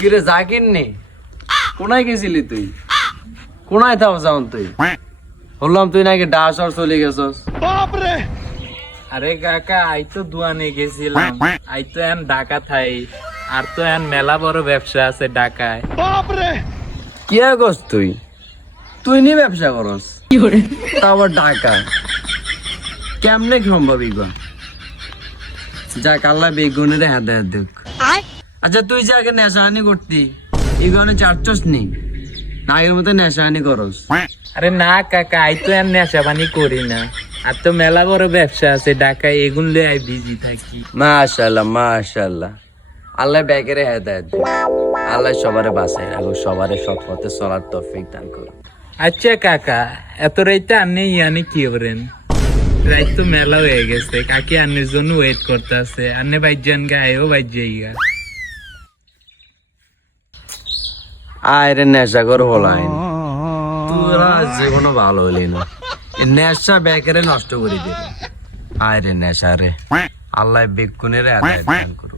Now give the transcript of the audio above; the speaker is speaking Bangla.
কিরে জাকির নে কোনায় গেছিলি তুই? কোনায় থাও যাও তুই? বললাম তুই নাকি ডাসর চলে গেছস। আরে কাকা আই তো দুয়ানে গেছিলাম, আই তো এন ঢাকা থাই, আর তো এন মেলা বড় ব্যবসা আছে ঢাকায়। কি করস তুই? তুই নি ব্যবসা করস তা আবার ঢাকা কেমনে সম্ভব ইগা? যাক আল্লাহ বেগুনের হেদায়েত দেখ। আচ্ছা তুই যে আগে নেশাহানি করতি ইগনে চারছস নি না আগের মতো নেশাহানি করস? আরে না কাকা আই তো এন নেশা পানি করি না, আর তো মেলা বড় ব্যবসা আছে ঢাকায়, এগুন লয়ে আই বিজি থাকি। মাশাআল্লাহ মাশাআল্লাহ, আল্লাহ বেগেরে হেদায়েত দেখ। আল্লাহ সবারে বাঁচায় রাখো, সবারে সৎ পথে চলার তৌফিক দান করো। আচ্ছা কাকা এত রাইতে আনে ইয়ানি কি করেন? রাইত তো মেলা হয়ে গেছে, কাকি আন্নের জন্য ওয়েট করতে আছে, আন্নে বাইজান গায়েও বাইজাইগা। আরে নেশা কর হলাইন তোরা জীবনও ভালো হলি না, এই নেশা বেগেরে নষ্ট করে দিল। আরে নেশা রে, আল্লাহ বেগুনের হেদায়েত দান করো।